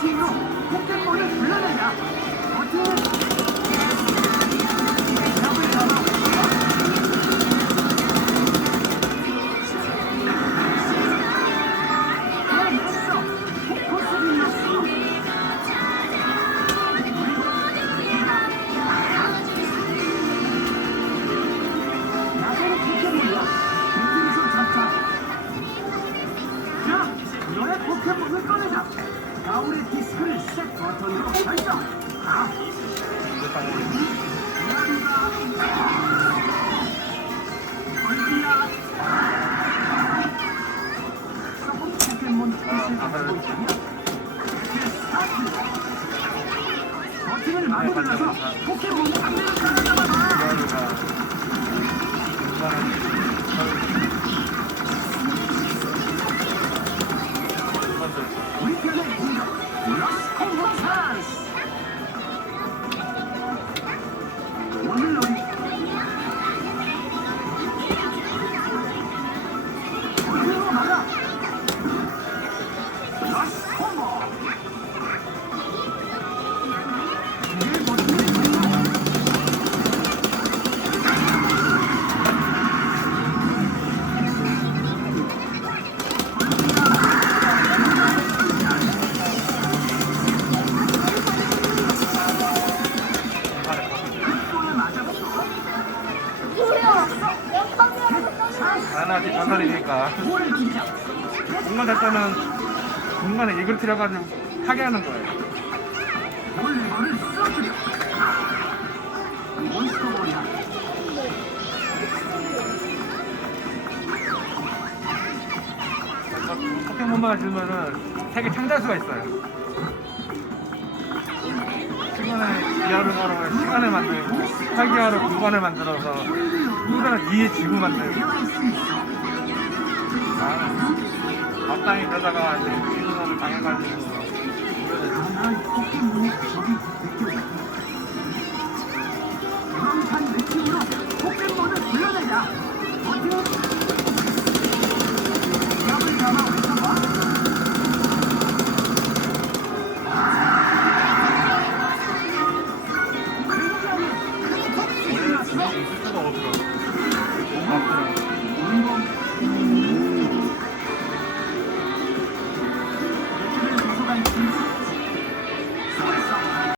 스윙으로 포켓몬을 불러내자. 버튼. 잡을 잡아. 됐어. 포커스 빌렸어. 나도 포켓몬이야. 빈틈에서 잡자. 자, 너의 포켓몬을 꺼내자. 가울의 디스크를 셋 버튼으로 설정. 얼기야. 썩은 포켓몬 디스크를 가지고 있다면 이렇게 스타트. 버튼을 마구 눌러서 포켓몬의 상대를 잡아봐. 우리 편의 공격 러스 콤보 찬스. 오늘 우리 버튼으로 막아. 러스 콤보. 이게 버튼을 눌러. 아직 전설이니까 공간 될 때는 공간에 이글 틀어가지고 하게 하는 거예요. 볼레버를 쏘주려. 몬스터볼이야. 포켓몬만 주면은 세계 창작수가 있어요. 시간에 기하로 걸어 시간을 만들고 설계하러 공간을 만들어서 누구나 이해 지구 만들고 마땅히 그러다가 이제 지구를 당해가지고